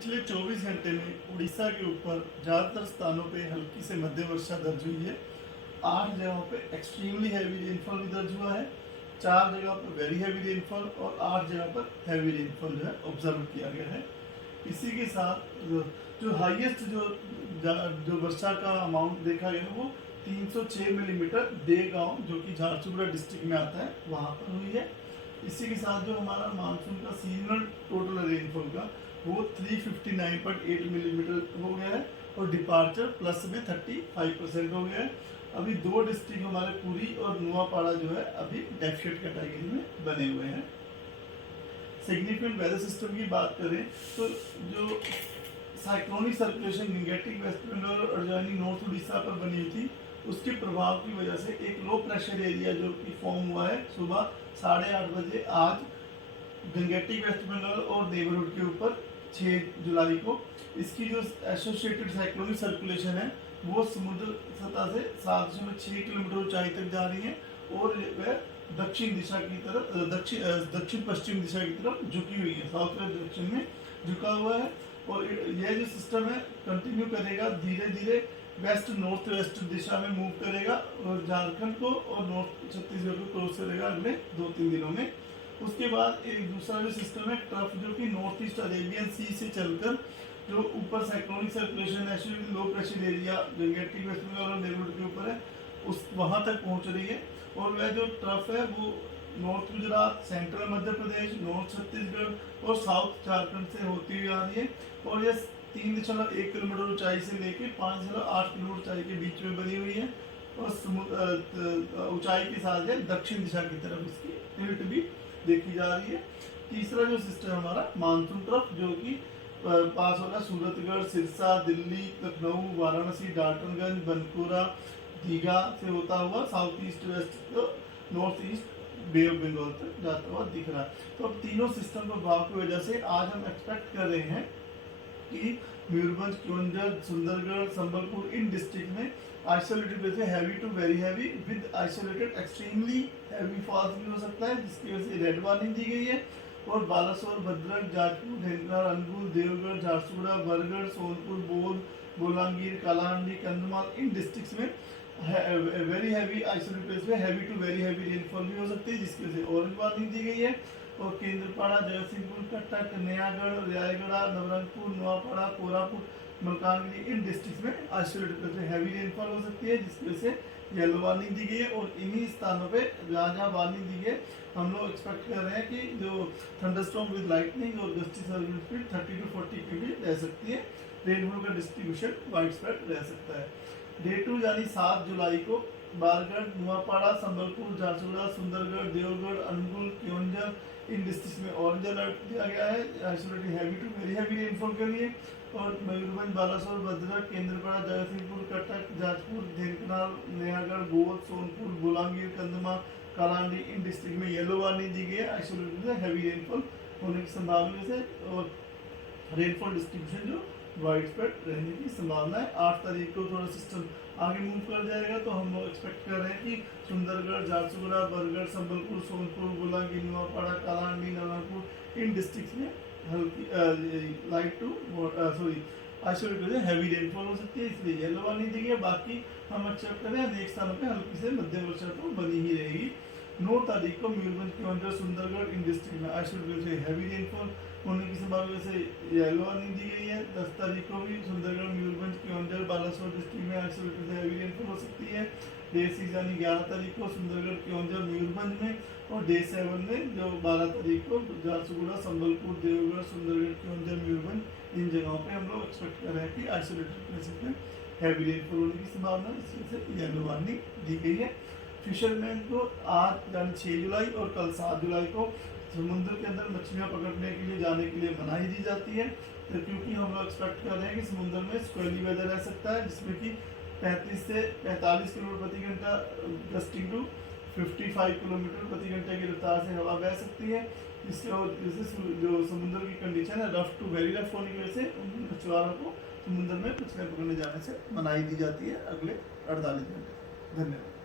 पिछले 24 घंटे में उड़ीसा के ऊपर ज़्यादातर स्थानों पे हल्की से मध्यम वर्षा दर्ज हुई है। 8 जगहों पे एक्सट्रीमली हैवी रेनफॉल भी दर्ज हुआ है, 4 जगह पर वेरी हैवी रेनफॉल और 8 जगह पर हैवी रेनफॉल जो है ऑब्जर्व किया गया है। इसी के साथ जो हाईएस्ट जो वर्षा का अमाउंट देखा गया है वो 306 मिलीमीटर देगांव जो कि झारसुगुड़ा डिस्ट्रिक्ट में आता है वहाँ पर हुई है। इसी के साथ जो हमारा मानसून का सीजनल टोटल रेनफॉल का वो 359.8 मिलीमीटर हो गया है और डिपार्चर प्लस में 35% हो गया है। अभी 2 डिस्ट्रिक्ट हमारे पुरी और नुआपाड़ा जो है अभी डेफिशिएट कैटेगरी में बने हुए हैं। सिग्निफिकेंट वेदर सिस्टम की बात करें तो जो cyclonic circulation Gangetic West Bengal और एडजॉइनिंग नॉर्थ उड़ीसा पर बनी हुई थी, उसके प्रभाव की वजह से एक लो प्रेशर एरिया जो कि फॉर्म हुआ है सुबह 8:30 बजे आज गंगेटिक वेस्ट बंगाल और नेबरहुड के ऊपर 6 जुलाई को। इसकी जो एसोसिएटेड साइक्लोनिक सर्कुलेशन है वो समुद्र सतह से 7.6 किलोमीटर ऊंचाई तक जा रही है और वह दक्षिण दिशा की तरफ दक्षिण पश्चिम दिशा की तरफ झुकी हुई है, साउथ वेस्ट दक्षिण में झुका हुआ है। और यह जो सिस्टम है कंटिन्यू करेगा, धीरे धीरे वेस्ट नॉर्थ वेस्ट दिशा में मूव करेगा और झारखंड को और नॉर्थ छत्तीसगढ़ को क्रॉस करेगा अगले 2-3 दिनों में। उसके बाद एक दूसरा जो सिस्टम है ट्रफ जो कि नॉर्थ ईस्ट अरेबियन सी से चलकर जो ऊपर साइक्लोनिक सर्कुलेशन है low pressure area Gangetic West Bengal और नेबरहुड के ऊपर है उस वहाँ तक पहुँच रही है। और वह जो ट्रफ है वो north Gujarat, central Madhya Pradesh, north Chhattisgarh और साउथ झारखंड से होती हुई आ रही है और यह 3.1 किलोमीटर ऊंचाई से लेकर 5.8 किलोमीटर ऊंचाई के बीच में बनी हुई है और ऊंचाई के साथ है दक्षिण दिशा की तरफ इसकी टिल्ट भी देखी जा रही है। तीसरा जो सिस्टम हमारा मानसून ट्रफ जो कि पास हो रहा सूरतगढ़, सिरसा, दिल्ली, लखनऊ, वाराणसी, डाल्टनगंज, बनकुरा, दीघा से होता हुआ south east west north east bay of Bengal तक जाता हुआ दिख रहा है। तो अब तीनों सिस्टम प्रभाव की वजह से आज हम एक्सपेक्ट कर रहे हैं कि मयूरभंज, केवंझर, सुंदरगढ़, संबलपुर इन डिस्ट्रिक्ट में आइसोलेटेड वजह से heavy to very heavy with isolated extremely heavy falls भी हो सकता है, जिसकी वजह से रेड वार्निंग दी गई है। और बालासोर, भद्रक, जाजपुर, ढेंकनाल, अनुगुल, देवगढ़, झारसुगुड़ा, बरगढ़, सोनपुर, बोध, बोलांगीर, कालाहांडी, कंधमाल इन डिस्ट्रिक्ट्स में वेरी हैवी आइसोलेटेड प्लेस में heavy to very heavy rainfall भी हो सकती है, जिसकी वजह से ऑरेंज वार्निंग दी गई है। और केंद्रपाड़ा, जयसिंहपुर, कटक, नयागढ़, रायगढ़, नवरंगपुर, नुआपाड़ा, कोरापुट, मलकानगिरी इन डिस्ट्रिक्ट्स में आइसोलेटेड प्लेस में हैवी रेनफॉल हो सकती है, जिसकी वजह से येलो वार्निंग दी गई है। और इन्हीं स्थानों पे जहाँ जहाँ वार्निंग दी गई हम लोग एक्सपेक्ट कर रहे हैं कि जो थंडरस्टॉर्म विद लाइटनिंग और गस्टी सर्विस स्पीड 30 to 40 की रह सकती है। रेनफॉल का डिस्ट्रीब्यूशन वाइड स्प्रेड रह सकता है। डे 2 यानी 7 जुलाई को बारगढ़, नुआपाड़ा, संबलपुर, झारसुगुड़ा, सुंदरगढ़, देवगढ़, अनुगुल, केवंझर इन डिस्ट्रिक्ट में ऑरेंज अलर्ट दिया गया है isolated heavy to very heavy rainfall के लिए। और मयूरभंज, बालासोर, भद्रक, केंद्रपाड़ा, जयसिंहपुर, कटक, जाजपुर, ढेंकनाल, नयागढ़, बोध, सोनपुर, बोलांगीर, कंधमाल, कालाहांडी इन डिस्ट्रिक्ट में येलो वार्निंग दी गई है आइसोलेटेड से हैवी रेनफॉल होने की संभावना से। और रेनफॉल डिस्ट्रीब्यूशन जो वाइड स्प्रेड रहने की संभावना है। 8 तारीख को थोड़ा सिस्टम आगे मूव कर जाएगा तो हम लोग एक्सपेक्ट कर रहे हैं कि सुंदरगढ़, झारसुगुड़ा, बरगढ़, संबलपुर, सोनपुर, बोलांगीर, नुआपाड़ा, कालाहांडी, नवरंगपुर इन डिस्ट्रिक्ट्स में हल्की light to isolated heavy rainfall हो सकती है, इसलिए येलो वार्निंग दी गई है। बाकी हम एक्सपेक्ट करें अनेक स्थानों पर हल्की से मध्यम वर्षा तो बनी ही रहेगी। 9 तारीख को मयूरभंज, केवंझर, सुंदरगढ़ इन डिस्ट्रिक्ट में आइसोलेटेड से हैवी रेनफॉल होने की संभावना से येलो वार्निंग दी गई है। 10 तारीख को भी सुंदरगढ़, मयूरभंज, केवंझर, बालासोर डिस्ट्रिक्ट में आइसोलेटेड से हैवी रेनफॉल हो सकती है। डे 6 यानी 11 तारीख को सुंदरगढ़, केवंझर, मयूरभंज में और डे 7 में जो 12 तारीख को झारसुगुड़ा, संबलपुर, देवगढ़, सुंदरगढ़, केवंझर, मयूरभंज इन जगहों पे हम लोग एक्सपेक्ट कर रहे हैं कि आइसोलेटेड प्लेसेस में हैवी रेनफॉल होने की संभावना, इसमें से येलो वार्निंग दी गई है। फिशरमैन को आज यानी 6 जुलाई और कल 7 जुलाई को समुद्र के अंदर मछलियाँ पकड़ने के लिए जाने के लिए मनाही दी जाती है, तो क्योंकि हम लोग एक्सपेक्ट कर रहे हैं कि समुद्र में स्क्वेली वेदर रह सकता है, जिसमें कि 35 से 45 किलोमीटर प्रति घंटा गस्टिंग टू 55 किलोमीटर प्रति घंटे की रफ्तार से हवा बह सकती है। इससे जो समुद्र की कंडीशन है रफ टू वेरी रफ होने की वजह से उन मछुआरों को समुद्र में मछलियाँ पकड़ने जाने से मनाही दी जाती है अगले 48 घंटे। धन्यवाद।